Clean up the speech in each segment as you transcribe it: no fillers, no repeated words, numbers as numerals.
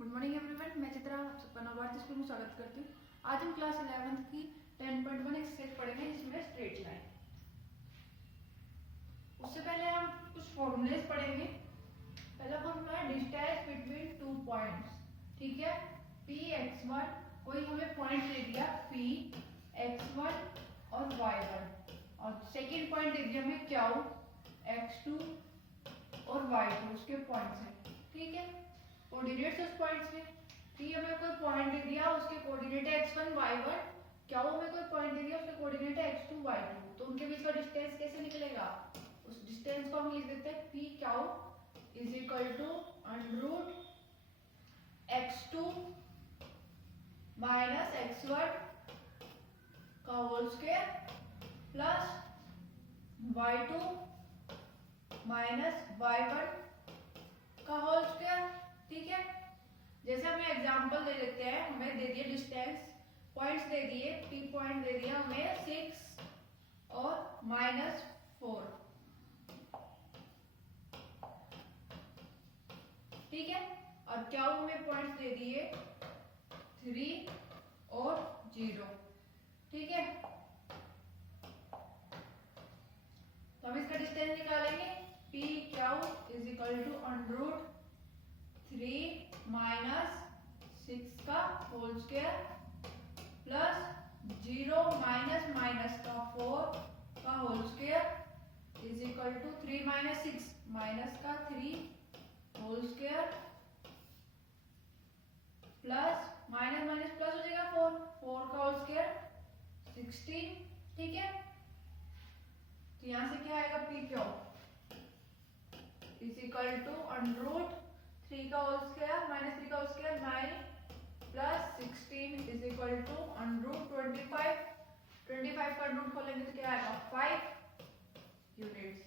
Good morning everyone, मैं चित्रा सबका Navbharati school में स्वागत करती हूँ। आज हम क्लास 11th की 10.1 एक्सरसाइज पढ़ेंगे जिसमें स्ट्रेट लाइन। उससे पहले हम कुछ फॉर्मूलेस पढ़ेंगे। पहला फॉर्मूला है डिस्टेंस बिटवीन टू पॉइंट्स। ठीक है, पी x1, कोई हमें पॉइंट दे दिया पी x1 और y1, और सेकेंड पॉइंट दे दिया हमें क्यू x2 और y2, उसके पॉइंट्स हैं। ठीक है, कोऑर्डिनेट्स उस पॉइंट्स में। पी हमें कोई पॉइंट दे दिया, उसके कोऑर्डिनेट है x1 y1, क्यू हमें कोई पॉइंट दे दिया, उसके कोऑर्डिनेट है x2 y2। तो उनके बीच का डिस्टेंस कैसे निकलेगा? उस डिस्टेंस को हम लिख देते हैं P Q is equal to underroot x2 minus x1 का whole square plus y2 minus y1 का होल स्क्वायर। ठीक है, जैसे हमें एग्जांपल दे देते हैं, हमें दे दिए डिस्टेंस, पॉइंट्स दे दिए, पी पॉइंट दे दिया हमें 6 और -4। ठीक है, और क्या हमें पॉइंट्स दे दिए 3 और 0। ठीक है, तो हम इसका डिस्टेंस निकालेंगे। P Q is equal to underroot 3 minus 6 का whole square plus 0 minus minus का 4 का whole square is equal to 3 minus 6 minus का 3 whole square plus minus minus plus हो जाएगा 4 का होल स्क्वायर 16। ठीक है, तो यहां से क्या आएगा P Q is equal to underroot 3 का होल स्क्वायर माइनस 3 का whole square 9 plus 16 is equal to underroot 25। 25 का रूट खोलेंगे तो क्या आएगा 5 यूनिट्स।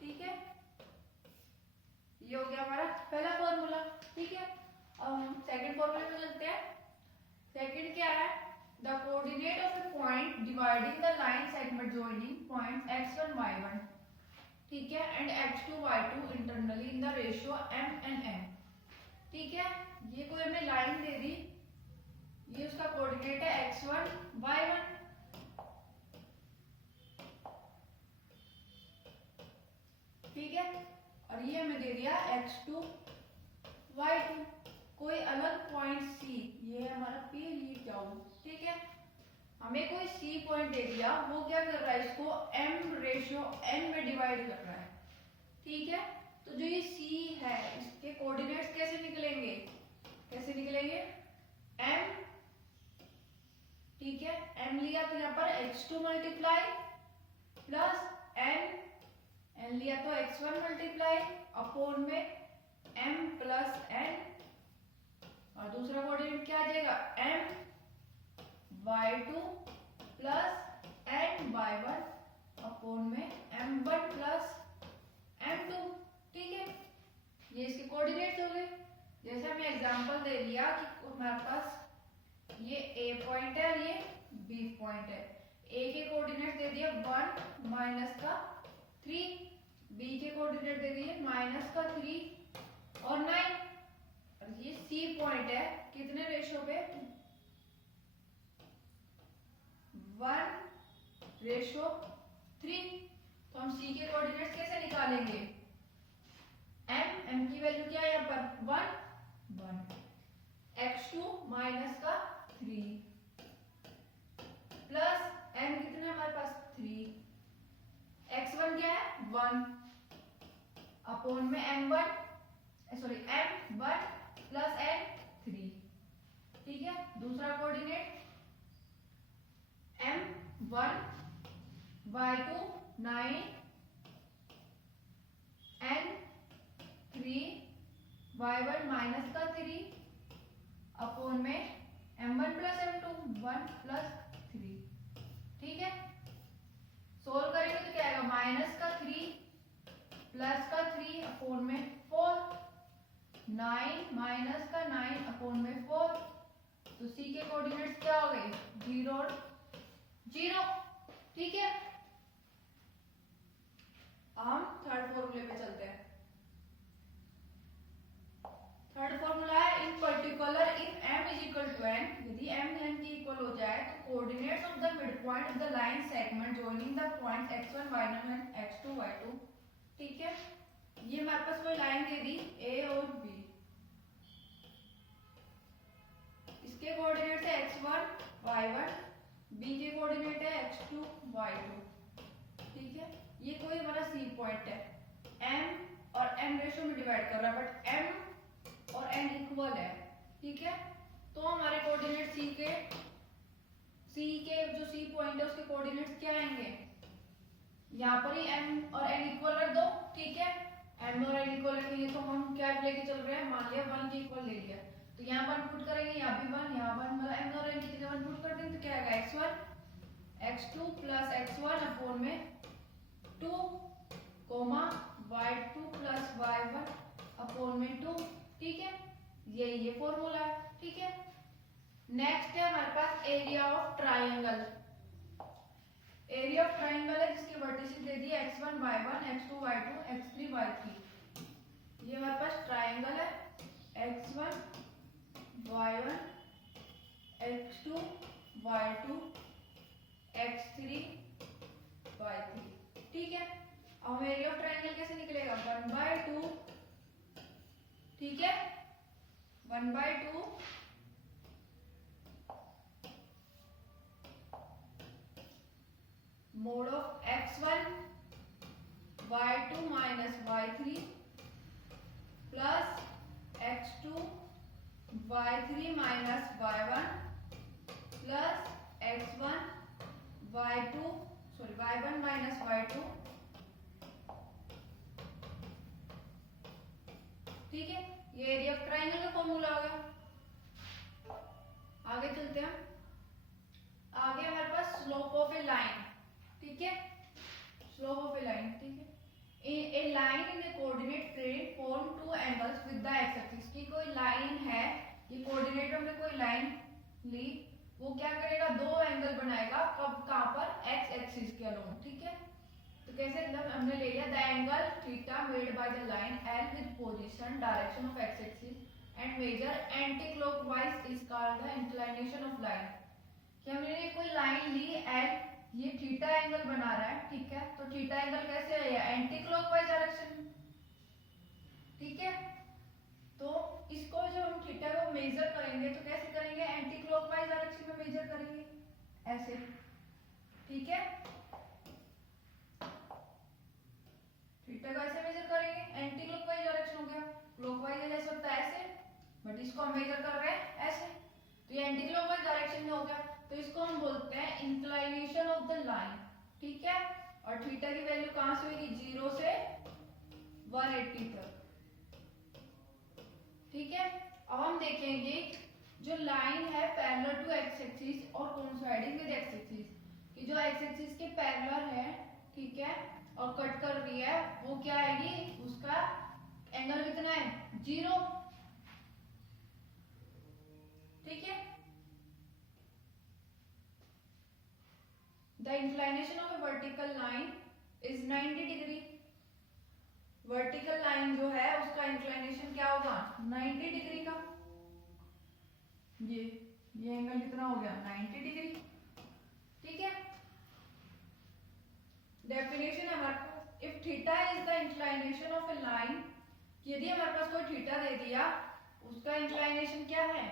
ठीक है, ये हो गया हमारा पहला फॉर्मूला। ठीक है, अब हम सेकंड फॉर्मूले में चलते हैं। सेकंड क्या है? The coordinate of A point dividing the line segment joining point x1 y1, ठीक है, and x2 y2 internally in the ratio m and n। ठीक है, ये कोई हमें लाइन दे दी, ये उसका कोऑर्डिनेट है x1 y1। ठीक है, और ये हमें दे दिया x2 y2। कोई अलग पॉइंट c, ये हमारा p, ये क्या? ठीक है, हमें कोई c पॉइंट दे दिया, वो क्या कर रहा है, इसको m रेशियो n में डिवाइड कर रहा है। ठीक है, तो जो ये c है इसके कोऑर्डिनेट्स कैसे निकलेंगे? कैसे निकलेंगे? m, ठीक है, m लिया तो यहाँ पर x2 मल्टीप्लाई प्लस n लिया तो x1 मल्टीप्लाई अपॉन में m प्लस n, और दूसरा कोऑर्डिनेट क्या आ जाएगा m y2 plus n y1 upon में m1 प्लस m2। ठीक है, ये इसके कोऑर्डिनेट्स हो गए। जैसे हमें एग्जांपल दे लिया कि हमारे पास ये a पॉइंट है और ये b पॉइंट है। a के कोऑर्डिनेट दे दिए 1 माइनस का 3, b के कोऑर्डिनेट दे दिए माइनस का 3 और 9, और ये c पॉइंट है कितने रेशियो पे? 1:3। तो हम c के कोऑर्डिनेट्स कैसे निकालेंगे? m की वैल्यू क्या है यहाँ पर 1 x2 माइनस का 3 प्लस m कितना हमारे पास 3, x1 क्या है 1 अपॉन में m1 प्लस n3। ठीक है, दूसरा coordinate m1 y2 9 n3 y1 minus का 3 अपॉन में m1 प्लस m2 1 प्लस 3। ठीक है, सोल्व करेंगे तो क्या आएगा माइनस का 3 प्लस का 3 अपॉन में 4, 9 माइनस का 9 अपॉन में 4। तो c के कोऑर्डिनेट्स क्या हो गए 0 और 0। ठीक है, हम थर्ड फॉर्मूले पे चलते हैं। थर्ड फॉर्मूला है इन n, यदि m n के इक्वल हो जाए तो coordinates of the mid point of the line segment joining the points x1 y1 and x2 y2, ठीक है। ये हमारे पास कोई लाइन दे दी a और b, इसके कोऑर्डिनेट है x1 y1, b के कोऑर्डिनेट है x2 y2, ठीक है। ये कोई हमारा सी पॉइंट है, m और n रेशियो में डिवाइड कर रहा है, बट m और n इक्वल है, ठीक है। तो हमारे कोऑर्डिनेट सी के जो सी पॉइंट है उसके कोऑर्डिनेट्स क्या आएंगे, यहाँ पर ही m और n इक्वल रख दो, ठीक है। m और n इक्वल रखेंगे तो हम क्या लेके चल रहे हैं, मान लिया 1 के इक्वल ले लिया, तो यहाँ 1 पुट करेंगे, यहाँ भी 1, यहाँ 1, मतलब m और n की जगह 1 पुट कर देंगे तो क्या आएगा x1 x2 plus x1 upon में 2 coma y2 plus y1 upon में 2, ठीक है। ये फॉर्मूला है, ठीक है। नेक्स्ट है हमारे पास area of triangle. Area of triangle है जिसके वर्टिसेस दे दिए x1 y1 x2 y2 x3 y3। ये हमारे पास ट्राइंगल है x1 y1 x2 y2 x3 y3, ठीक है। अब हमें एरिया ऑफ ट्राइंगल कैसे निकलेगा, 1/2, ठीक है, 1/2 mod of x1 y2 minus y3 plus x2 y3 minus y1 plus x1 y1 minus y2, ठीक है। ये एरिया ऑफ ट्राइंगल का फॉर्मूला हो गया। आगे चलते हैं, आगे हमारे पास स्लोप ऑफ ए लाइन, ठीक है, स्लोप ऑफ ए लाइन, ठीक है। A line in a coordinate plane form two angles with the x axis, की कोई लाइन है, ये कोऑर्डिनेट में कोई लाइन ली, वो क्या करेगा, दो एंगल बनाएगा, कब, कहां पर, एक्स एक्सिस के अलोंग, ठीक है। तो कैसे, मतलब हमने ले लिया the angle theta made by the line L with position direction of X axis and measured anti clockwise is called the inclination of line. कि हमने कोई लाइन ली L, ये थीटा एंगल बना रहा है, ठीक है। तो थीटा एंगल कैसे है, एंटी क्लॉकवाइज डायरेक्शन, ठीक है। तो इसको जब हम थीटा को मेजर करेंगे तो कैसे करेंगे, एंटी क्लॉकवाइज डायरेक्शन में मेजर करेंगे, ऐसे, ठीक है। थीटा को ऐसे मेजर करेंगे, एंटी क्लॉकवाइज डायरेक्शन हो गया, क्लॉकवाइज जैसे होता है ऐसे, बट इसको हम मेजर कर रहे हैं ऐसे, तो ये एंटी क्लॉकवाइज डायरेक्शन में हो गया। तो इसको हम बोलते हैं इंक्लिनेशन ऑफ द लाइन, ठीक है। और थीटा की वैल्यू कहां से होगी, 0 से 180 तक, ठीक है। अब हम देखेंगे जो लाइन है पैरेलल टू एक्स एक्सिस और कोइंसाइडिंग विद एक्स एक्सिस, कि जो एक्स एक्सिस के पैरेलल है, ठीक है, और कट कर रही है, वो क्या आएगी, उसका एंगल कितना है, 0, ठीक है। The inclination of A vertical line is 90 degree. Vertical line जो है उसका इंक्लिनेशन क्या होगा, 90 डिग्री का। ये एंगल कितना हो गया, 90 डिग्री, ठीक है। डेफिनेशन है हमारे पास, if theta is the inclination of a line, यदि हमारे पास कोई थीटा दे दिया, उसका इंक्लिनेशन क्या है,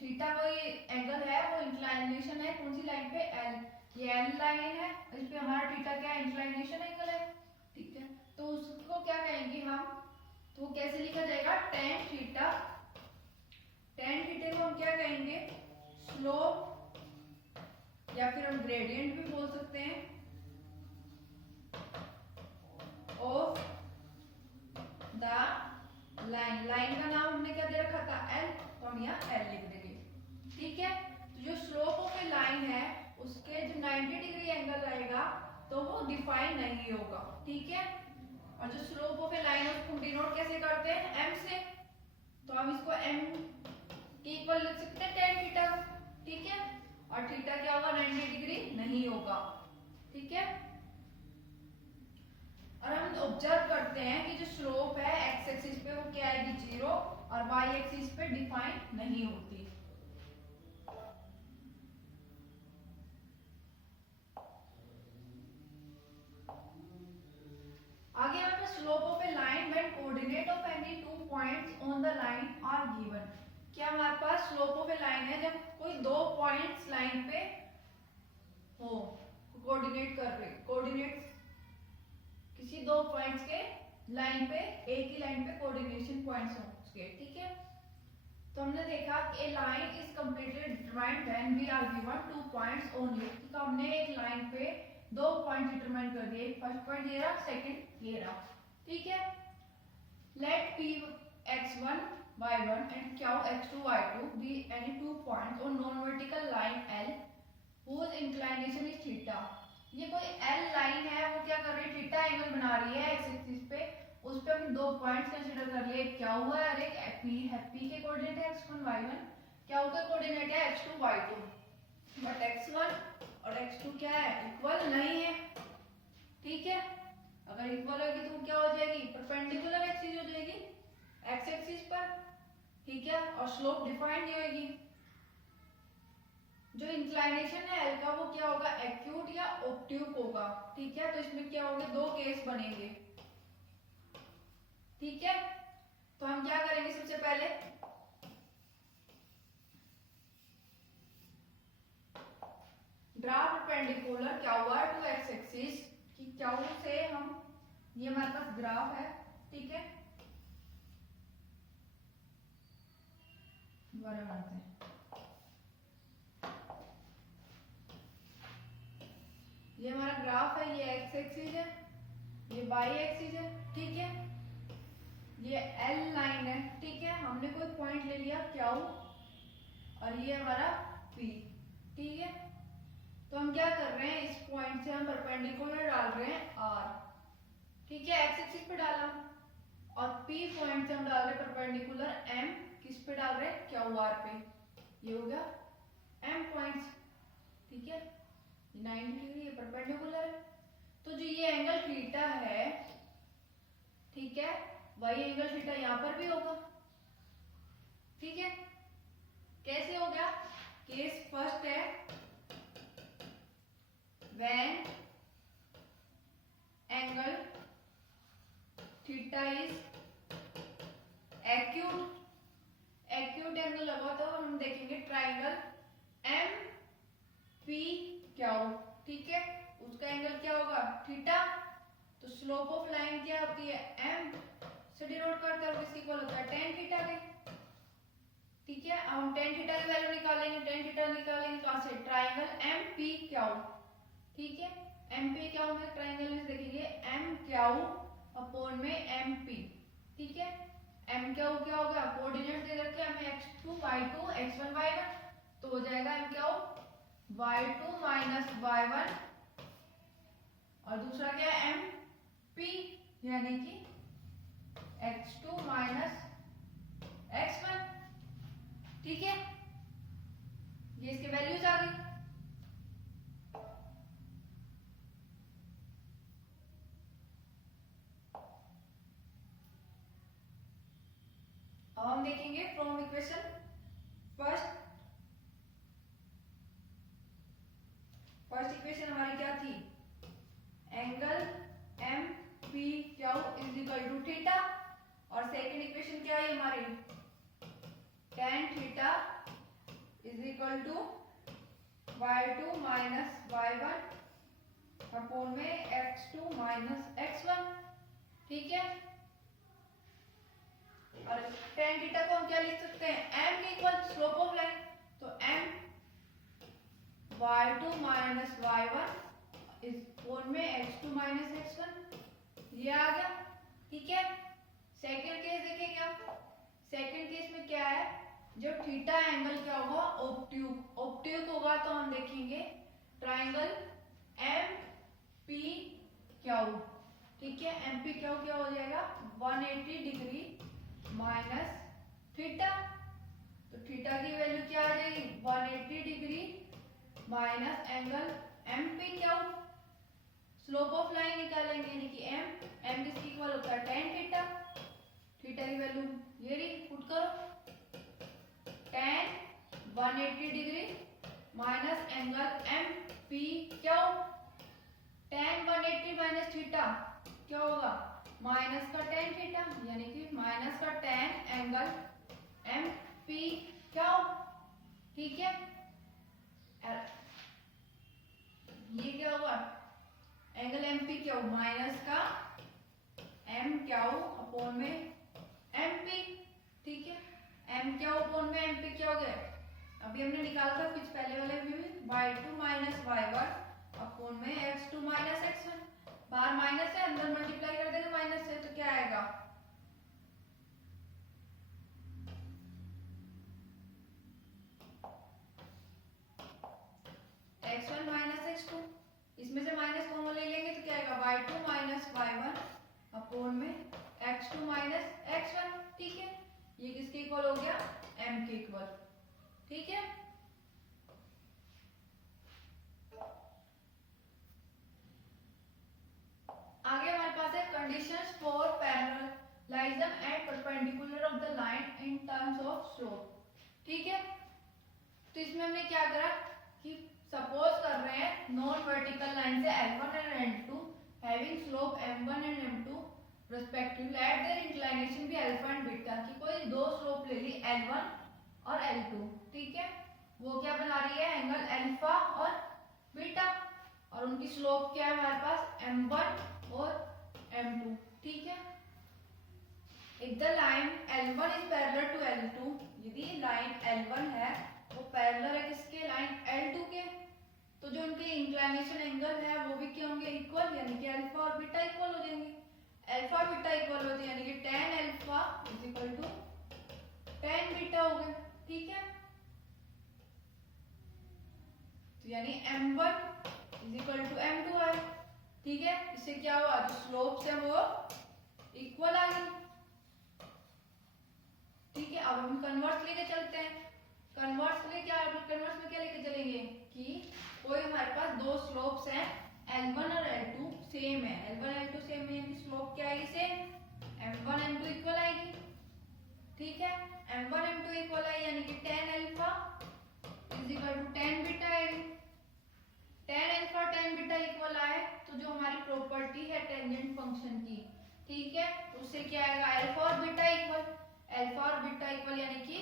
थीटा कोई एंगल है, वो इंक्लिनेशन है कौन सी लाइन पे, एल, ये एल लाइन है, इस पे हमारा थीटा क्या है, इंक्लिनेशन एंगल है, ठीक है। तो उसको क्या कहेंगे हम, तो कैसे लिखा जाएगा, tan थीटा, tan थीटा को हम क्या कहेंगे, स्लोप, या फिर हम ग्रेडियंट भी बोल सकते हैं, ऑफ द लाइन। लाइन का नाम हमने क्या दे रखा था, एल, तो हम यहाँ एल लिख देंगे, ठीक है। तो जो स्लोप ऑफ ए लाइन है उसके जो 90 डिग्री एंगल रहेगा तो वो डिफाइन नहीं होगा, ठीक है। और जो स्लोप ऑफ ए लाइन है उसको डिनोट कैसे करते हैं, m से, तो हम इसको m के इक्वल लिख सकते हैं tan थीटा, ठीक है। और थीटा क्या होगा, 90 डिग्री नहीं होगा, ठीक है। और हम ऑब्जर्व करते हैं कि जो स्लोप है एक्स एक्सिस पे वो क्या आएगी, 0, और वाई एक्सिस पे डिफाइन नहीं होती। आगे हमारे पास slope of a line when coordinate of any two points on the line are given. क्या हमारे पास स्लोप ऑफ ए लाइन है जब कोई दो पॉइंट्स लाइन पे हो, कोऑर्डिनेट कर रहे, कोऑर्डिनेट्स किसी दो पॉइंट्स के लाइन पे, एक ही लाइन पे कोऑर्डिनेशन पॉइंट्स हो उसके, ठीक है। तो हमने देखा कि a line is completely determined when we are given two points only. तो हमने एक लाइन पे दो पॉइंट डिटरमाइन कर दिए, फर्स्ट पॉइंट ये रहा, सेकंड ये रहा, ठीक है। Let p x1 y1 and q x2 y2 be any two points on non-vertical line L whose inclination is theta। ये कोई L लाइन है, वो क्या कर रही है, थीटा एंगल बना रही है एक्स एक्सिस पे, उस पे हमने दो पॉइंट्स कंसीडर कर लिए, एक क्या हुआ और एक p है। p के कोऑर्डिनेट है x1 y1, क्या के कोऑर्डिनेट है x2 y2, बट x1 और x2 क्या है, इक्वल नहीं है, ठीक है। अगर इक्वल होगी तो क्या हो जाएगी, परपेंडिकुलर एक्सिस हो जाएगी एक्स एक्सिस पर, ठीक है, और स्लोप डिफाइंड नहीं होगी। जो इंक्लाइनेशन है एल का वो क्या होगा, एक्यूट या ऑब्ट्यूक होगा, ठीक है। तो इसमें क्या होंगे, दो केस बनेंगे, ठीक है। तो हम क्या करेंगे, सबसे पहले ड्रा परपेंडिकुलर क्या हुआ टू एक्स एक्सिस, कि क्या से हम, ये हमारे पास ग्राफ है, ठीक है, दोबारा बनाते हैं। ये हमारा ग्राफ है, ये एक्स एक्सिस है, ये वाई एक्सिस है, ठीक है। ये एल लाइन है, ठीक है। हमने कोई पॉइंट ले लिया क्यू और ये हमारा पी, ठीक है। तो हम क्या कर रहे हैं, इस पॉइंट से हम परपेंडिकुलर डाल रहे हैं आर, ठीक है, एक्स एक्सिस पे डाला, और पी पॉइंट से हम डाल रहे हैं परपेंडिकुलर एम, किस पे डाल रहे हैं, क्यू आर पे, ये हो गया एम पॉइंट्स, ठीक है। 90 डिग्री ये परपेंडिकुलर है। तो जो ये एंगल थीटा है, ठीक है, वही एंगल थीटा यहां पर भी होगा, ठीक है। कैसे हो गया, केस फर्स्ट है when angle theta is acute, acute angle लगा तो हम देखेंगे ट्राइंगल एम पी क्या हो, ठीक है, उसका एंगल क्या होगा, थीटा। तो स्लोप ऑफ लाइन क्या होती है, एम से डिनोट करते हैं, और इसकी इक्वल होता है tan थीटा के, ठीक है। हम tan थीटा की वैल्यू निकालेंगे, tan थीटा निकालेंगे कहां से, ट्राइंगल एम पी क्या हो, ठीक है। एम पी क्या हो, ट्राइंगल में देखेंगे एम क्या हो अपॉन में एम पी, ठीक है। एम क्या होगा, कोऑर्डिनेट दे रखे हमें x2 y2 x1 y1, तो हो जाएगा एम क्या हो y2 माइनस y1, और दूसरा क्या है एम पी, यानी कि x2 माइनस x1, ठीक है। ये इसके वैल्यूज आ गई। अब हम देखेंगे फ्रॉम इक्वेशन फर्स्ट इक्वेशन हमारी क्या थी, एंगल एम पी क्या इज इक्वल टू थीटा, और सेकंड इक्वेशन क्या है हमारी, tan theta is equal to y2 minus y1 upon में x2 माइनस x1, ठीक है। और tan थीटा को हम क्या लिख सकते हैं, m के इक्वल स्लोप ऑफ लाइन, तो m y2 माइनस y1 इस कोण में x2 माइनस x1, ये आ गया, ठीक है। सेकंड केस देखेंगे हम, सेकंड केस में क्या है, जो थीटा एंगल क्या होगा, ऑब्ट्यूक, ऑब्ट्यूक होगा, तो हम देखेंगे ट्राइंगल एम पी क्यू, ठीक है। एम पी क्यू क्या हो जाएगा, 180 डिग्री माइनस थीटा, तो थीटा की वैल्यू क्या आ जाएगी, 180 degree minus angle M P Q. Slope of line निकालेंगे, यानी कि एम किसकी इक्वल होता है tan थीटा, थीटा की वैल्यू ये रही पुट करो, tan 180 degree minus angle M P Q, tan 180 minus theta क्या होगा, माइनस का tan थीटा, यानी कि माइनस का tan angle M P Q. ठीक है, ये क्या हुआ, angle M P Q minus का एम क्यू अपॉन में एम पी। ठीक है, एम क्यू अपॉन में एम पी क्या हो गया, अभी हमने निकाला था कुछ पहले वाले में भी, y2 माइनस y1 अपॉन में x2 माइनस x1। बाहर माइनस है, अंदर मल्टीप्लाई कर देंगे माइनस से, तो क्या आएगा, x1 माइनस x2, इसमें से माइनस कॉमन ले लेंगे तो क्या आएगा, y2 माइनस y1 अपॉन में x2 माइनस x1। ठीक है, ये किसके इक्वल हो गया, m के इक्वल। ठीक है, आगे हमारे पास है conditions for parallelism and perpendicular of the line in terms of slope. ठीक है, तो इसमें हमने क्या करा कि सपोज कर रहे हैं नॉन वर्टिकल लाइन से L1 and L2 having slope M1 and M2 respectively eight there inclination भी अल्फा एंड बीटा, की कोई दो स्लोप ले ली L1 और L2। ठीक है, वो क्या बना रही है, एंगल अल्फा और बीटा, और उनकी स्लोप क्या है हमारे पास, M1 और M2। ठीक है, if the line L1 is parallel to L2, यदि लाइन L1 है वो पैरेलल है किसके, लाइन L2 के, तो जो उनके इंक्लिनेशन एंगल है वो भी क्या होंगे, इक्वल, यानी कि अल्फा और बीटा इक्वल हो जाएंगे। अल्फा बीटा इक्वल होते हैं, यानी कि tan alpha is equal to tan beta हो गए। ठीक है, तो यानी M1 is equal to M2 है। ठीक है, इससे क्या हुआ, जो स्लोप्स है वो इक्वल आ गई। ठीक है, अब हम कन्वर्स लेके चलते हैं। कन्वर्स में क्या लेके चलेंगे कि कोई हमारे पास दो स्लोप्स हैं L1 और L2 सेम है, L1 L2 सेम है, यानी स्लोप क्या आएगी, सेम, M1 M2 इक्वल आएगी। ठीक है, M1 M2 इक्वल आई, यानी कि tan alpha is equal to tan beta आएगी। tan alpha tan beta equal आए तो जो हमारी प्रॉपर्टी है टेंजेंट फंक्शन की, ठीक है, उससे क्या आएगा, अल्फा और बीटा इक्वल, अल्फा और बीटा इक्वल, यानी कि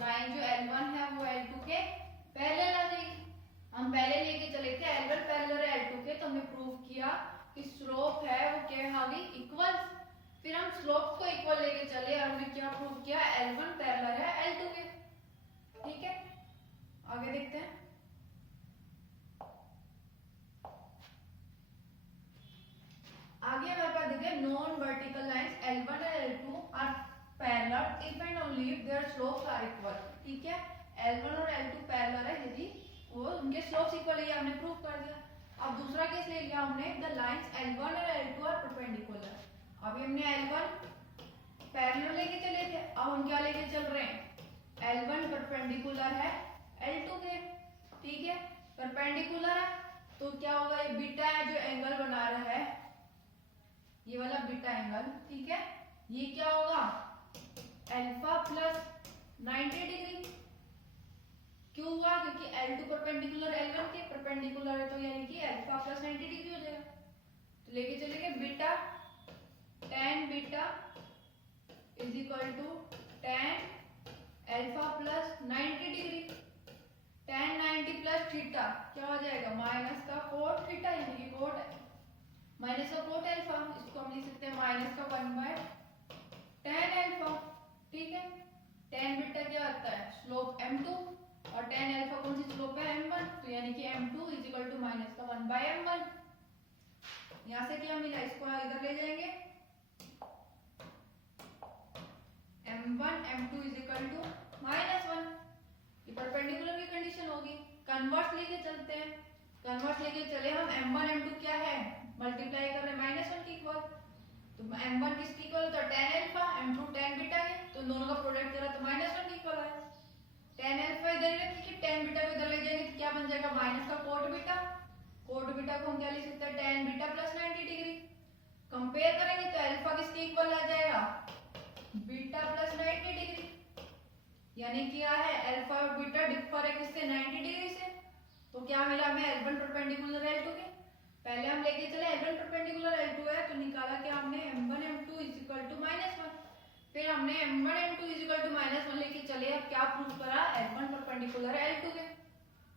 लाइन जो L1 है वो L2 के पैरेलल आ जाएगी। हम पहले लेके चले थे L1 पैरेलल है L2 के, तो हमने प्रूव किया कि स्लोप है वो क्या होगी, इक्वल। फिर हम स्लोप को इक्वल लेके चले और हमने क्या प्रूव किया, L1 पैरेलल है L2 के। ठीक है, आगे देखते हैं। आगे हमारे पास देखिए नॉन वर्टिकल लाइंस L1 और L2 are parallel if and only if their slopes are equal. ठीक है, L1 और L2 पैरेलल है यदि वो उनके स्लोप्स इक्वल है, हमने प्रूव कर दिया। अब दूसरा केस ले लिया हमने, द लाइंस L1 और L2 आर परपेंडिकुलर। अभी हमने L1 पैरेलल लेके चले थे, अब हम क्या लेके चल रहे हैं, L1 परपेंडिकुलर है L2 के। ठीक है, परपेंडिकुलर है तो क्या होगा, ये बीटा है जो एंगल बना रहा है, ये वाला बीटा एंगल। ठीक है, ये क्या होगा, अल्फा प्लस 90 डिग्री। क्यों हुआ, क्योंकि L2 परपेंडिकुलर L1 के परपेंडिकुलर है, तो यानी कि अल्फा प्लस 90 डिग्री हो जाएगा। तो लेके चलेंगे beta tan beta is equal to tan alpha plus 90 degree. tan 90 plus theta क्या हो जाएगा, माइनस का कोट थीटा, यानी कि कोट माइनस का कोट अल्फा, इसको हम लिख सकते हैं माइनस का 1/tan अल्फा। ठीक है, tan बीटा क्या होता है, स्लोप M2, और tan अल्फा कौन सी स्लोप है, M1, तो यानी कि M2 is equal to minus का 1/M1। यहां से क्या मिला, इसको इधर ले जाएंगे, M1 M2 is equal to -1। ये परपेंडिकुलर की कंडीशन होगी। कन्वर्स लेके चलते हैं, कन्वर्स लेके चले हम, M1 M2 क्या है, मल्टीप्लाई कर रहे हैं -1 के इक्वल, तो M1 किसके इक्वल होता है, tan alpha, M2 tan beta है, तो दोनों का प्रोडक्ट करा तो -1 के इक्वल है। tan अल्फा इधर रखिए, tan बीटा को इधर ले जाएंगे तो क्या बन जाएगा, माइनस का कोट बीटा, कोट बीटा को हम क्या लिख सकते हैं, tan beta plus 90 degree. Compare करेंगे तो अल्फा किसके इक्वल आ जाएगा, बीटा प्लस 90 डिग्री। यानी क्या है अल्फा और बीटा डिफर है किससे 90 डिग्री से। तो क्या मिला हमें L1 परपेंडिकुलर L2 के। पहले हम लेके चले L1 परपेंडिकुलर L2 है तो निकाला क्या हमने m1 m2 -1। फिर हमने m1 m2 -1 लेके चले, अब क्या प्रूव करा L1 परपेंडिकुलर L2 के।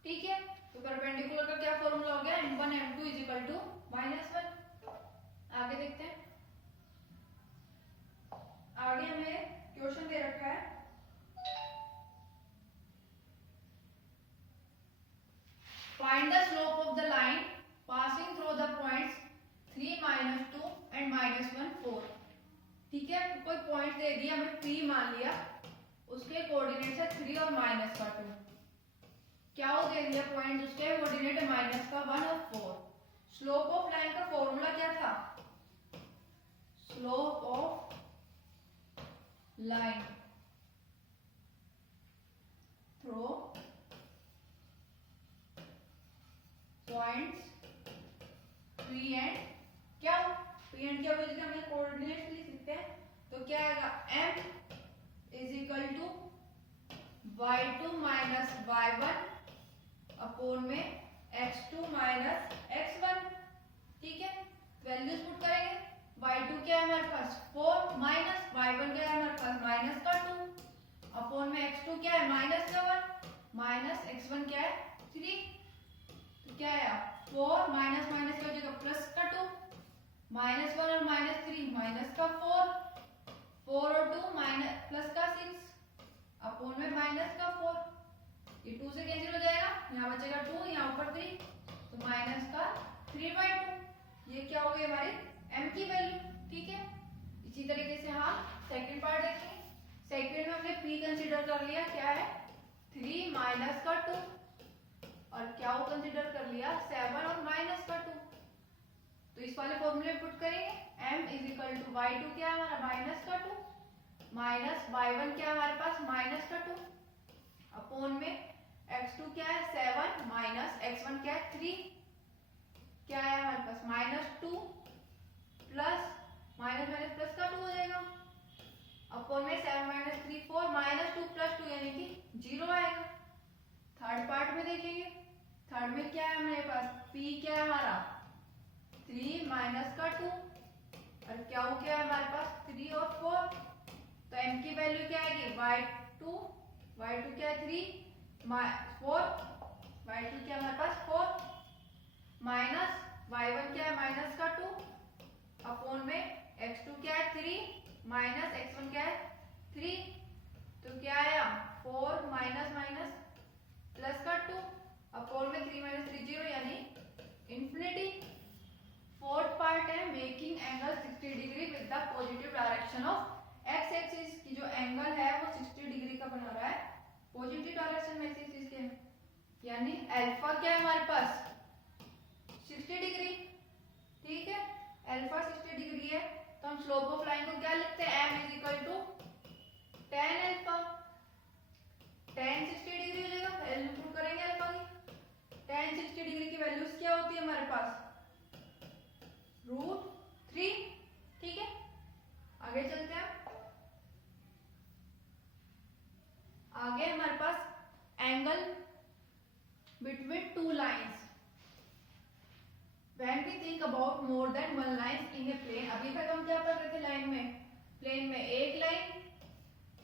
ठीक है, तो परपेंडिकुलर का क्या फॉर्मूला हो गया m1 m2 -1। आगे देखते हैं, आगे हमें क्वेश्चन दे रखा है find the slope of the line passing through the points 3 -2 and -1 4। ठीक है, कोई पॉइंट दे दिया हमें P मान लिया, उसके कोऑर्डिनेट्स है 3 और -2। क्या हो दे दिया पॉइंट, उसके कोऑर्डिनेट है -1 और 4। स्लोप ऑफ लाइन का फॉर्मूला क्या था, slope of line through points P and क्या, P एंड क्या वजह से हमें कोऑर्डिनेट्स लिख सकते हैं। तो क्या आएगा m = y2 - y1 अपोन में x2 - x1। ठीक है, वैल्यूज पुट करेंगे। y2 क्या है हमारे पास 4 माइनस y1 क्या है हमारे पास -2 अपोन में x2 क्या है -1 माइनस x1 क्या है 3। तो क्या है 4 माइनस माइनस की जगह +2 -1 और -3 -4 4 और 2 +6 अपोन में -4। ये 2 से कैंसिल हो जाएगा, यहाँ बचेगा 2, यहाँ ऊपर 3 तो -3/2। ये क्या हो गई हमारी m की वैल्यू। ठीक है, इसी तरीके से हम सेकंड पार्ट देखेंगे। सेकंड में हमने p कंसीडर कर लिया, क्या है 3 -2 और क्या वो कंसीडर कर लिया 7 और -2। तो इस वाले फॉर्मूले पुट करेंगे m = y2 क्या है हमारा -2 माइनस y1 क्या है हमारे पास -2 अपोन में x2 क्या है 7 माइनस x1 क्या है 3। क्या है हमारे पास -2 प्लस माइनस माइनस प्लस का 2 हो जाएगा अपोन में 7 - 3 4 -2 + 2 यानी कि 0 आएगा। थर्ड पार्ट में देखेंगे, थर्ड में क्या है हमारे पास p क्या है हमारा 3 - 2 और क्या हो क्या है हमारे पास 3 और 4। तो m की वैल्यू क्या आएगी y2 क्या है 3 4 y2 क्या है हमारे पास 4 माइनस y1 क्या है -2 अपोन में x2 क्या है 3 माइनस x1 क्या है 3। तो क्या आया 4 माइनस माइनस प्लस का 2 अपोन में 3 - 3 0 यानी इंफिनिटी। फोर्थ पार्ट है making angle 60 degree with the positive direction of x axis की जो एंगल है वो 60 डिग्री का बना रहा है पॉजिटिव डायरेक्शन में एक्सिस के, यानी अल्फा क्या है हमारे पास 60 डिग्री। ठीक है, अल्फा 60 डिग्री है तो हम स्लोप ऑफ लाइन को क्या लिखते हैं m = tan alpha. tan 60 degree हो जाएगा, वैल्यू पुट करेंगे अल्फा की। tan 60 डिग्री की वैल्यूज क्या होती है हमारे पास √3। ठीक है, आगे चलते हैं। आगे हमारे पास angle between two lines when we think about more than one line in a plane. अभी तक हम क्या पढ़ रहे थे लाइन में, प्लेन में एक लाइन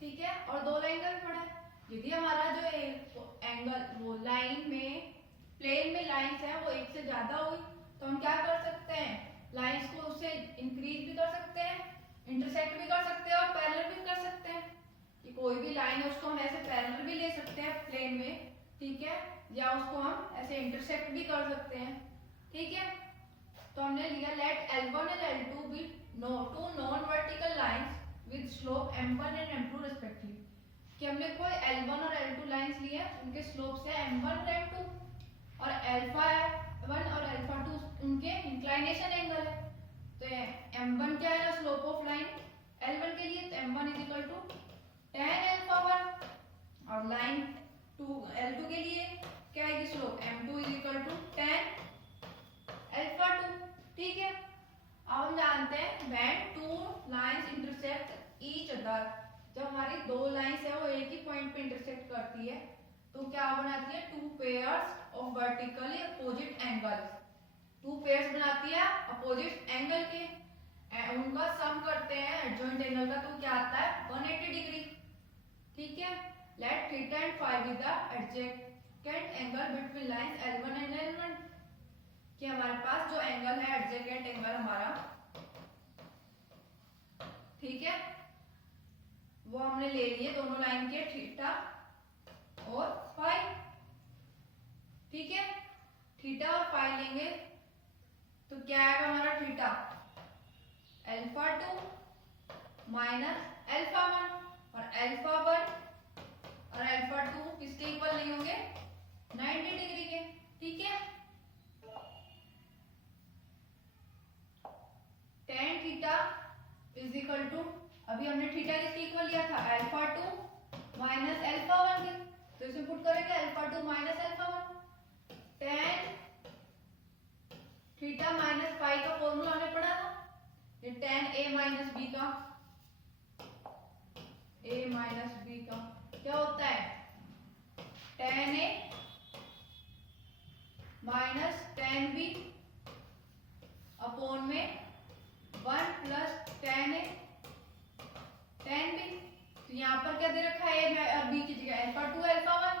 ठीक है और दो लाइन का भी पढ़ा है। यदि हमारा जो एंगल वो लाइन में प्लेन में लाइंस है वो एक से ज्यादा हुई तो हम क्या कर सकते हैं, लाइंस को उससे इंक्रीज भी कर सकते हैं, इंटरसेक्ट भी कर सकते हैं और पैरेलल भी कर सकते हैं। कि कोई भी लाइन है उसको हम ऐसे पैरेलल भी ले सकते हैं प्लेन में, ठीक है, या उसको हम ऐसे इंटरसेक्ट भी कर सकते हैं। ठीक है, तो हमने लिया let L1 and L2 be two non vertical lines with slope m1 and m2 respectively. कि हमने कोई L1 और L2 लाइंस लिए, उनके स्लोप से m1 और m2 और α1 और α2 उनके इंक्लिनेशन एंगल है। तो m1 क्या है स्लोप ऑफ लाइन L1 के लिए, तो m1 = tan α1 और लाइन L2 के लिए क्या है स्लोप m2 = tan α2। ठीक है, अब हम जानते हैं when two lines intersect each other जब हमारी दो लाइंस है वो एक ही पॉइंट पे इंटरसेक्ट करती है तो क्या बनाती है, two pairs of vertically opposite angles, two pairs बनाती है अपोजिट एंगल के, उनका सम करते हैं एडजॉइंट एंगल का, तो क्या आता है 180 डिग्री। ठीक है, let theta and phi be the adjacent angle between lines L1 and L1, कि हमारे पास जो एंगल है एडजेसेंट एंगल हमारा, ठीक है, वो हमने ले लिए दोनों लाइन के थीटा और फाई। ठीक है, थीटा और फाई लेंगे तो क्या आएगा हमारा थीटा अल्फा 2 माइनस अल्फा 1, और अल्फा 1 और अल्फा 2 किसके इक्वल नहीं होंगे, 90 डिग्री के। ठीक है, tan theta is equal to, अभी हमने थीटा किसके इक्वल लिया था, अल्फा 2 माइनस अल्फा 1 के, तो इसमें पुट करेंगे alpha 2 minus alpha 1, tan theta minus phi का फॉर्मूला हमने पढ़ा था, ये tan a माइनस b का, a माइनस b का क्या होता है, tan a minus tan b upon में 1 plus tan a tan b। तो यहाँ पर क्या दे रखा है a और b की जगह अल्फा 2 अल्फा 1,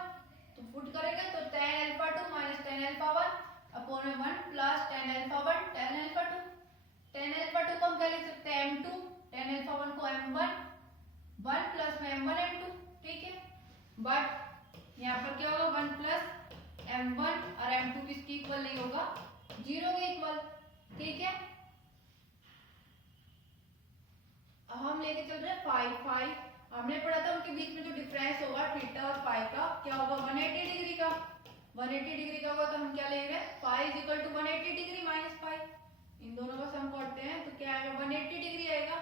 तो पुट करेंगे तो tan alpha 2 minus tan alpha 1 upon में 1 plus tan alpha 1 tan alpha 2, tan alpha 2 को हम क्या लिख सकते हैं m2, tan अल्फा 1 को m1, 1 प्लस में m1 m2। ठीक है, बट यहाँ पर क्या होगा 1 प्लस m1 और m2 किसकी इक्वल नहीं होगा, 0 के इक्वल। ठीक है, अब हम लेके चल रहे हैं फाई, हमने पढ़ा था उनके बीच में जो डिफरेंस होगा थीटा और फाई का क्या होगा 180 डिग्री का, 180 डिग्री का होगा तो हम क्या ले रहे हैं, phi is equal to 180 degree minus phi, इन दोनों का सम करते हैं तो क्या आएगा 180 डिग्री आएगा,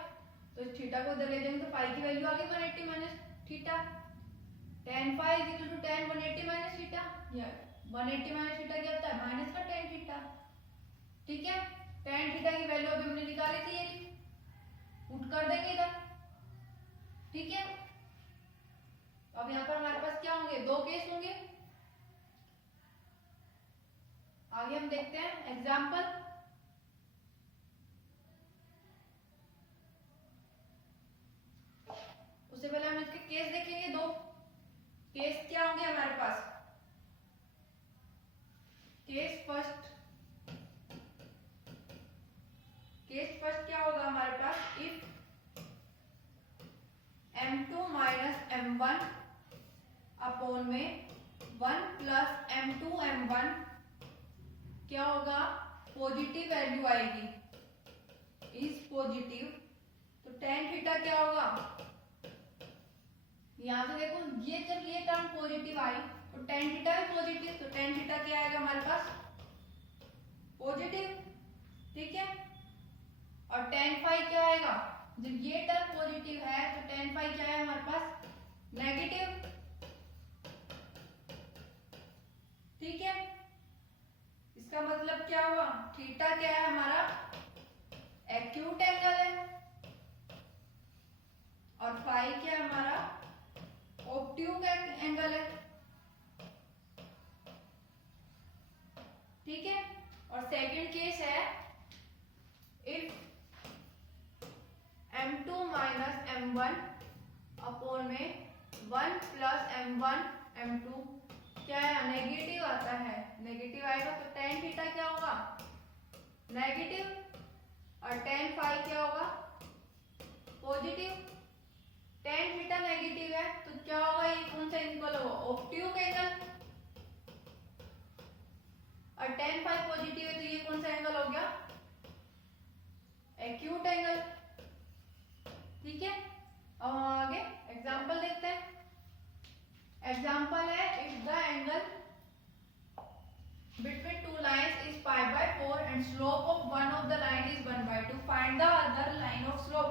तो थीटा को उधर ले जाएंगे तो फाई की वैल्यू आ गई 180 minus theta, tan phi is equal to tan 180 minus theta, या 180 माइनस थीटा क्या होता है माइनस का tan थीटा। ठीक है, tan थीटा की वैल्यू अभी हमने निकाली थी, ये पुट कर देंगे इधर। ठीक है, अब यहाँ पर हमारे पास क्या होंगे, दो केस होंगे, आगे हम देखते हैं एग्जाम्पल। उससे पहले हम इसके केस देखेंगे, दो केस क्या होंगे हमारे पास, केस फर्स्ट क्या होगा हमारे पास, if m2 minus m1 upon में 1 प्लस m2 m1 क्या होगा, पॉजिटिव वैल्यू आएगी, इज पॉजिटिव, तो tan थीटा क्या होगा, यहां से देखो ये जब ये टर्म पॉजिटिव आई तो tan थीटा भी पॉजिटिव, तो tan थीटा क्या आएगा हमारे पास पॉजिटिव। ठीक है, और tan फाई क्या आएगा, जब ये टर्म पॉजिटिव है तो tan फाई क्या है हमारे पास नेगेटिव। ठीक है, इसका मतलब क्या हुआ, थीटा क्या है हमारा एक्यूट एंगल है, और फाई क्या है हमारा ऑब्ट्यूज एंगल है। ठीक है, और सेकंड केस है if m2 minus m1 upon में 1 प्लस m1 m2 क्या है नेगेटिव आता है, नेगेटिव आएगा तो tan थीटा क्या होगा नेगेटिव, और tan फाई क्या होगा पॉजिटिव। tan थीटा नेगेटिव है तो क्या होगा, ये कौन सा इक्वल होगा ऑब्ट्यूज एंगल, और tan फाई पॉजिटिव है तो ये कौन सा एंगल हो गया एक्यूट एंगल। ठीक है, अब हम आगे एग्जांपल देखते हैं। एग्जांपल है if the angle between two lines is pi by 4 and slope of one of the line is 1/2, find the other line of slope.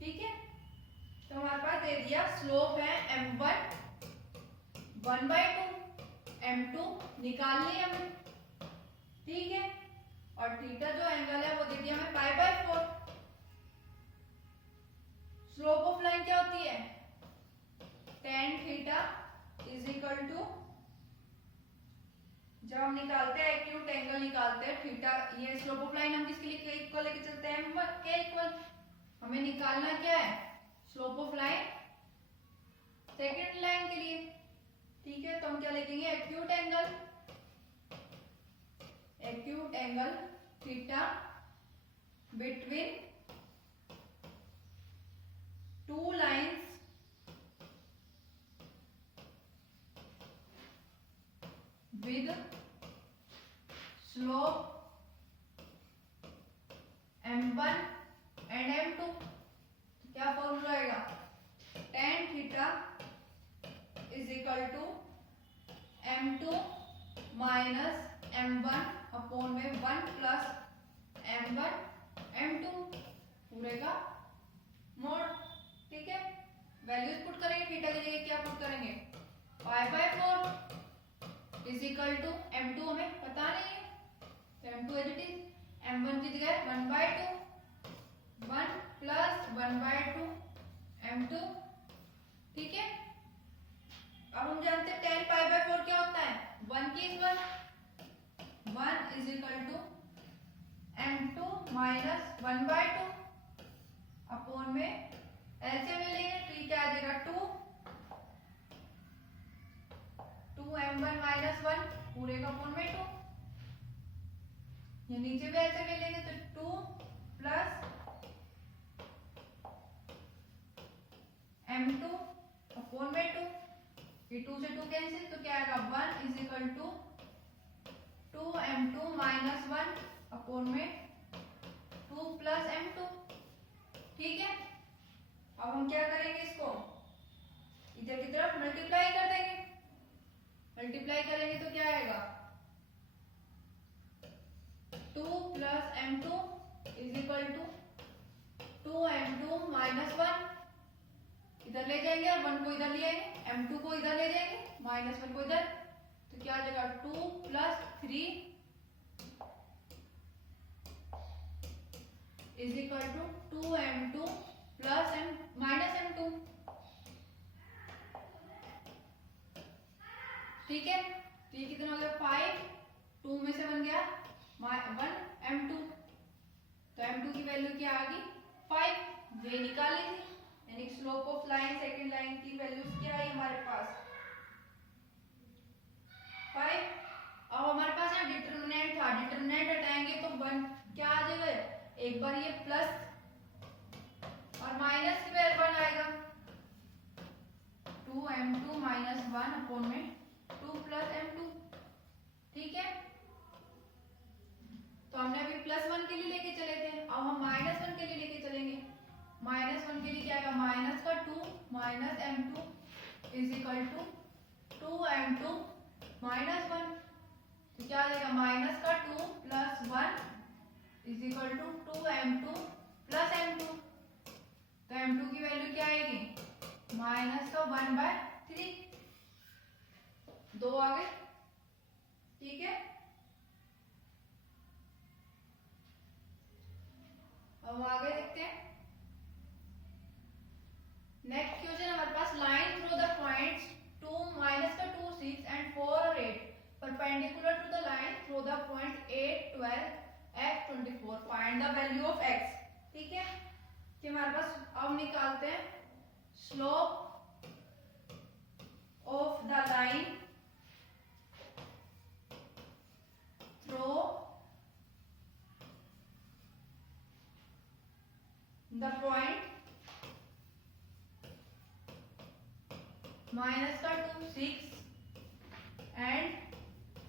ठीक है, तो हमारे पास दे दिया स्लोप है m1 1/2, m2 निकाल लिया हमने। ठीक है, और थीटा जो एंगल है वो दे दिया हमें pi by 4। Slope of line क्या होती है इज इक्वल टू, जब हम निकालते हैं एक्यूट एंगल निकालते हैं थीटा, ये स्लोप ऑफ लाइन हम किसके लिए इक्वल लेके चलते हैं, m1 के इक्वल। हमें निकालना क्या है, slope of line second line के लिए। ठीक है, तो हम क्या लिखेंगे, acute angle theta between two lines with slope m1 and m2। क्या फॉर्मूला आएगा, tan theta is equal to m2 minus m1 upon में 1 प्लस m1 m2 पूरे का मोड। ठीक है, वैल्यूज पुट करेंगे, थीटा की जगह क्या पुट करेंगे, π/4 इज इक्वल टू m2 हमें पता नहीं है, तो m2 as it is, m1 की जगह 1/2 1 प्लस 1/2 m2। ठीक है, अब हम जानते हैं tan π/4 क्या होता है, 1 की is 1 is equal to m2 minus 1/2 upon में एलसीएम ले लेंगे तो ये क्या आ जाएगा 2m1 माइनस 1 पूरे का अपॉन में 2, ये नीचे भी ऐसे ले लेंगे तो 2 प्लस m2 अपॉन में 2, ये 2 से 2 कैंसिल, तो क्या आएगा 1 is equal to 2m2 minus 1 upon में 2 प्लस m2। ठीक है, अब हम क्या करेंगे, इसको इधर की तरफ मल्टीप्लाई कर देंगे, मल्टीप्लाई करेंगे तो क्या आएगा 2 plus m2 is equal to 2m2 minus 1, इधर ले जाएंगे और 1 को इधर ले आएंगे, m2 को इधर ले जाएंगे माइनस 1 को इधर, तो क्या आ जाएगा 2 plus 3 is equal to 2m2 plus minus m2। ठीक है, तो ये कितना हो गया 5, 2 में से बन गया 1 m2, तो m2 की वैल्यू क्या आ गई 5, ये निकाली थी, यानी slope of line second line की वैल्यूज क्या आई हमारे पास 5। अब हमारे पास यहाँ डिटरमिनेंट था, डिटरमिनेंट हटाएंगे तो 1 क्या आ जाएगा, एक बार ये प्लस और माइनस की वैल्यू 1 आएगा, 2m2 माइनस 1 अपॉन में 2 प्लस m2। ठीक है, तो हमने अभी +1 के लिए लेके चले थे, अब हम -1 के लिए लेके चलेंगे। -1 के लिए क्या आएगा, माइनस का 2 minus m2 is equal to 2m2 minus 1, तो क्या आ जाएगा माइनस का 2 plus 1 is equal to 2m2 plus m2, तो m2 की वैल्यू क्या आएगी माइनस का 1/3, 2 आ गए। ठीक है, अब आगे देखते हैं नेक्स्ट क्वेश्चन हमारे पास, line through the points 2 minus का 2 6 एंड 4 और 8 perpendicular to the line through the point 8 12 x 24 find the value of x। ठीक है, कि हमारे पास अब निकालते हैं slope of the line through the point minus का 2 6 एंड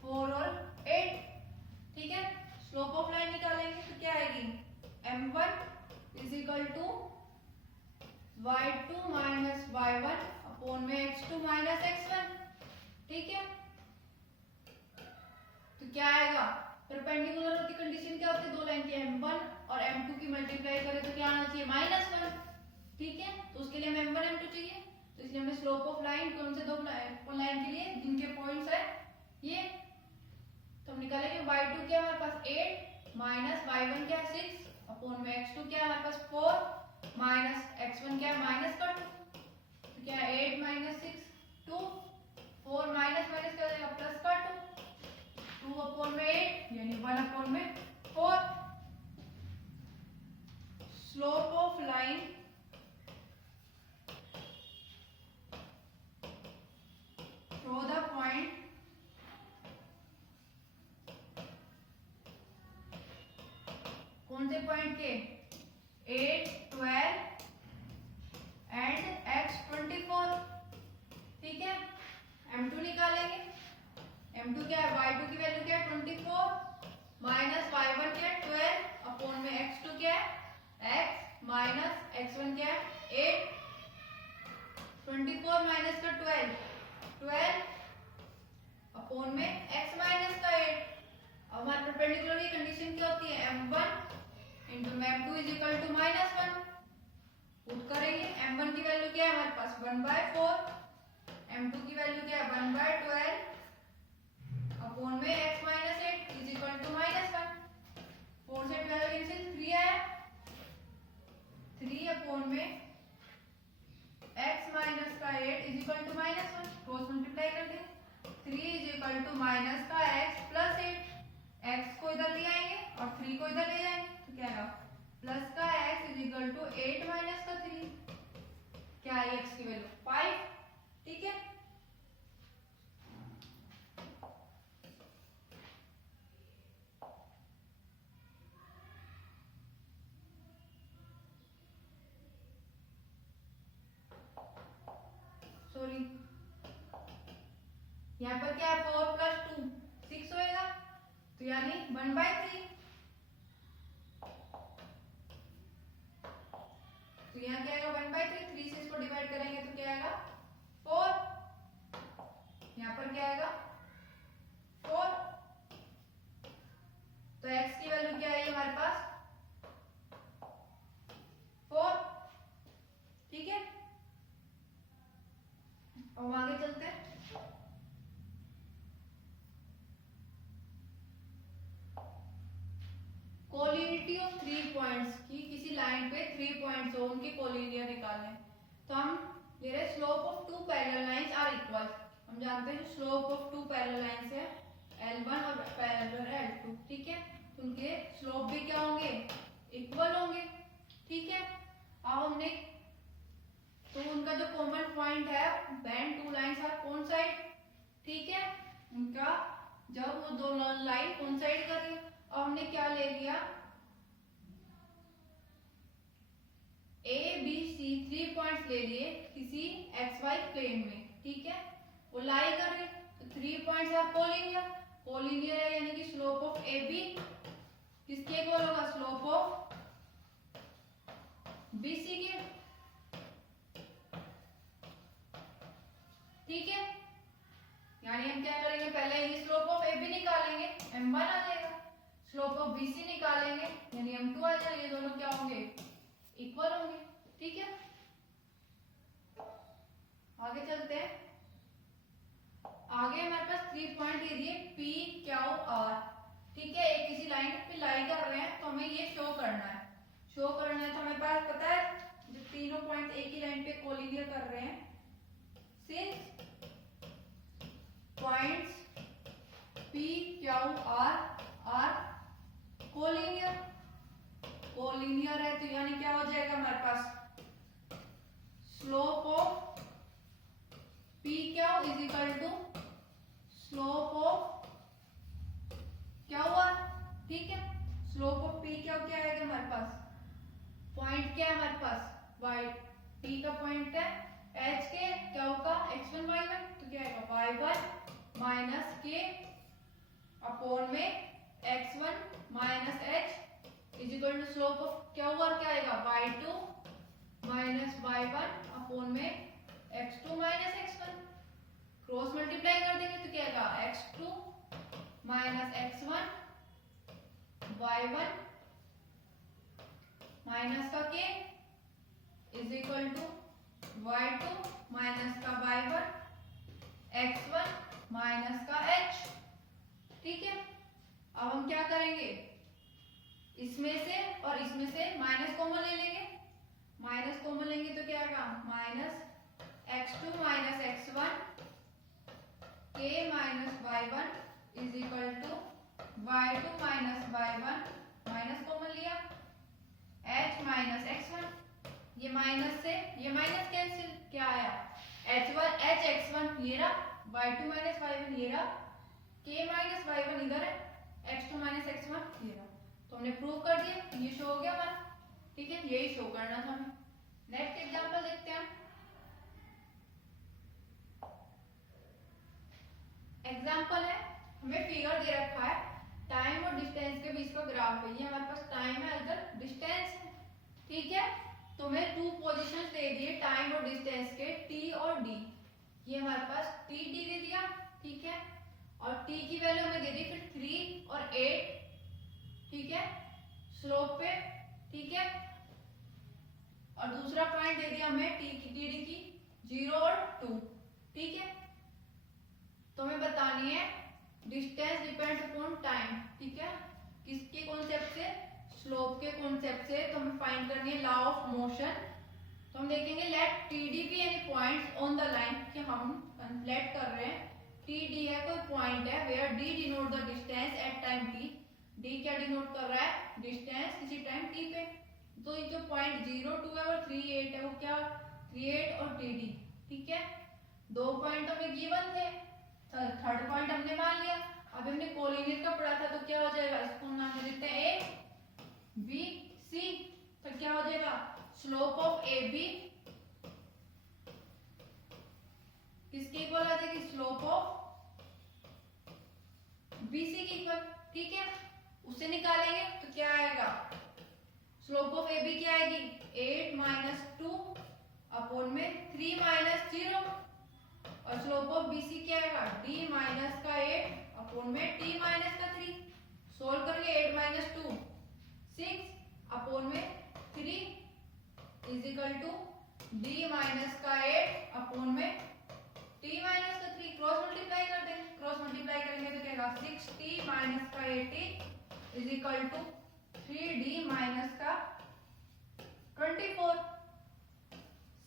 4 और 8। ठीक है, स्लोप ऑफ लाइन निकालेंगे तो क्या आएगी m1 is equal to y2 minus y1 upon में x2 माइनस x1। ठीक है, तो क्या आएगा, परपेंडिकुलर की कंडीशन क्या होती है, दो लाइन की m1 और m2 की मल्टीप्लाई करें तो क्या आना चाहिए -1। ठीक है, तो उसके लिए हमें m1 m2 चाहिए, तो इसलिए हमें स्लोप ऑफ लाइन कौन से दो लाइन के लिए जिनके पॉइंट्स है ये, तो हम निकालेंगे y2 क्या हमारे पास 8 माइनस y1 क्या 6 अपॉन में x2 क्या हमारे पास 4 माइनस x1 क्या माइनस का 2, तो क्या 8 माइनस 6 2, कौन से पॉइंट के, 8, 12 एंड x 24। ठीक है, m2 निकालेंगे। m2 क्या है, y2 की वैल्यू क्या है 24 माइनस y1 क्या है 12 अपॉन में x2 क्या है x माइनस x1 क्या है 8। 24 माइनस का 12 अपॉन में x माइनस का 8। अब हमारे परपेंडिकुलर की कंडीशन क्या होती है, m1 into m2 is equal to -1। Put करेंगे, m1 की वैल्यू क्या है हमारे पास 1/4, m2 की वैल्यू क्या है 1/12 अपॉन में x minus 8 is equal to -1। 4 से 12 कैंसिल, 3 आया, 3 अपॉन में x माइनस का 8 is equal to -1। Cross multiply कर देंगे, 3 इज इक्वल टू माइनस का x प्लस 8। x को इधर ले आएंगे और 3 को इधर ले जाएंगे तो क्या आएगा प्लस का x is equal to 8 minus का 3। क्या है x की वैल्यू 5। ठीक है, सॉरी यहाँ पर क्या है 4 प्लस 2 6 होएगा, तो यानी 1/3। तो यहाँ क्या आएगा 1/3, 3 से इसको डिवाइड करेंगे तो क्या आएगा 4। यहाँ पर क्या आएगा 4। तो x की वैल्यू क्या है हमारे पास 4। ठीक है, अब आगे चलते हैं। कोलिनिटी ऑफ 3 पॉइंट्स की, किसी लाइन पे 3 पॉइंट्स हो उनके कोलिनियर निकालने, तो हम ले रहे हैं slope of 2 parallel lines are equal. हम जानते हैं स्लोप ऑफ 2 पैरेलल लाइंस है L1 और पैरेलल है L2। ठीक है, तो उनके स्लोप भी क्या होंगे इक्वल होंगे। ठीक है, अब हमने तो उनका जो कॉमन पॉइंट है बेंड 2 लाइंस आर कौन साइड। ठीक है, उनका जब वो दो लाइन कौन साइड कर रही है, और हमने क्या ले लिया A B C 3 पॉइंट्स ले लिए किसी XY प्लेन में। ठीक है, वो लाई कर रहे, तो 3 पॉइंट्स आर कोलिनियर। कोलिनियर है यानी कि स्लोप ऑफ AB किसके इक्वल होगा, स्लोप ऑफ BC के। ठीक है, यानी हम क्या करेंगे पहले ये स्लोप ऑफ AB निकालेंगे, m1 आ जाएगा, स्लोप ऑफ BC निकालेंगे यानी m2 आ जाएगा, ये दोनों क्या होंगे इक्वल होंगे। ठीक है, आगे चलते हैं। आगे हमारे पास 3 पॉइंट दे दिए P Q R। ठीक है, एक किसी लाइन पे लाई कर रहे हैं तो हमें ये शो करना है। शो करना है तो हमें पास पता है जो तीनों पॉइंट एक ही लाइन पे कोलिनियर कर रहे हैं, since points P Q R are collinear, collinear है तो यानी क्या हो जाएगा हमारे पास slope of P Q is equal to slope of Q R। ठीक है, स्लोप ऑफ P Q क्या आएगा हमारे पास, पॉइंट क्या है हमारे पास y, P का पॉइंट है h के, Q का x1 y1, तो क्या आएगा y1 माइनस k अपॉन में x1 minus h is equal to slope of क्या हुआ क्या आएगा y2 माइनस y1 अपॉन में x2 minus x1। Cross multiply कर देंगे तो क्या आएगा x2 minus x1 y1 minus का k is equal to y2 minus का y1 x1 माइनस का h। ठीक है, अब हम क्या करेंगे इसमें से और इसमें से माइनस कॉमन ले लेंगे, माइनस कॉमन लेंगे तो क्या आएगा minus x2 minus x1 k minus y1 is equal to y2 minus y1 minus common लिया h माइनस x1, ये माइनस से ये माइनस कैंसिल, क्या आया h1 h x1 ये रहा, y2 माइनस y1 ये रहा, k माइनस y1 इधर है, x2 माइनस x1 ये रहा। तो तो हमने प्रूव कर दिया, ये शो हो गया हमारा। ठीक है, यही शो करना था हमें। नेक्स्ट एग्जांपल देखते हैं। एग्जांपल है, हमें फिगर दे रखा है, टाइम और डिस्टेंस के बीच का ग्राफ है। ये हमारे पास टाइम है, इधर डिस्टेंस है। ठीक है, तो हमें टू पोजीशंस दे दिए टाइम और डिस्टेंस के, टी और डी। ये हमारे पास टी डी दे दिया। ठीक है, और टी की वैल्यू हमें दे दी फिर 3 और 8। ठीक है, स्लोप पे। ठीक है, और दूसरा पॉइंट दे दिया हमें टी डी की 0 और 2। ठीक है, तो हमें बतानी है डिस्टेंस डिपेंड्स अपॉन टाइम। ठीक है, किसके कॉन्सेप्ट से? स्लोप के कॉन्सेप्ट से। तो हमें फाइंड करनी है लॉ ऑफ मोशन। तो हम देखेंगे let T D be any points on the line, कि हम लेट कर रहे हैं टी डी है कोई पॉइंट है, where D denote the distance at time T. D क्या डिनोट कर रहा है? डिस्टेंस किसी टाइम टी पे। तो ये जो पॉइंट 0, 2 है और 3, 8 है, वो क्या? 3, 8 और टी डी। ठीक है, दो पॉइंट हमें गिवन थे, थर्ड पॉइंट हमने मान लिया। अब हमने कोऑर्डिनेट का पढ़ा था, तो क्या हो जाएगा? इसको नाम दे देते हैं ए बी सी। तो क्या हो जाएगा? स्लोप ऑफ ए बी किसके इक्वल आ जाएगी? स्लोप ऑफ बी सी के इक्वल। ठीक है, उसे निकालेंगे तो क्या आएगा? स्लोप ऑफ ए बी क्या आएगी? 8 माइनस 2 अपॉन में 3 माइनस 0। और स्लोप ऑफ बीसी क्या आएगा? d माइनस का 8 अपॉन में t माइनस का 3। सोल्व करेंगे 8 माइनस 2 6 अपॉन में 3 is equal to d minus का 8 अपॉन में t माइनस का 3। क्रॉस मल्टीप्लाई कर देंगे, क्रॉस मल्टीप्लाई करेंगे तो क्या आएगा? 6t माइनस का 80 is equal to 3d minus का 24।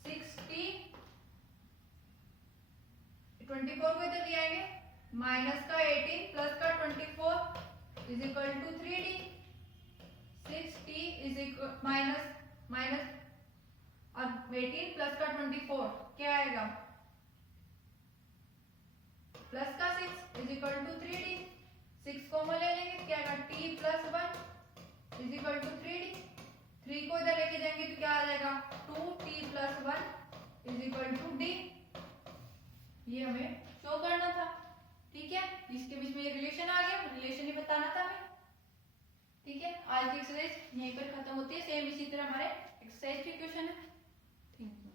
6t 24 को इधर ले आएंगे, माइनस का 18 प्लस का 24 is equal to 3d। 6t इज इक्वल माइनस अब 18 प्लस का 24 क्या आएगा? प्लस का 6 is equal to 3d। 6 common ले लेंगे, क्या आएगा? t plus 1 is equal to 3d। 3 को इधर लेके जाएंगे तो क्या आ जाएगा? 2t plus 1 is equal to d। ये हमें शो करना था। ठीक है, इसके बीच में ये रिलेशन आ गया, रिलेशन ही बताना था हमें। ठीक है, आज की एक्सरसाइज यहीं पर खत्म होती है। सेम इसी तरह हमारे एक्सरसाइज के क्वेश्चन है। Thank you.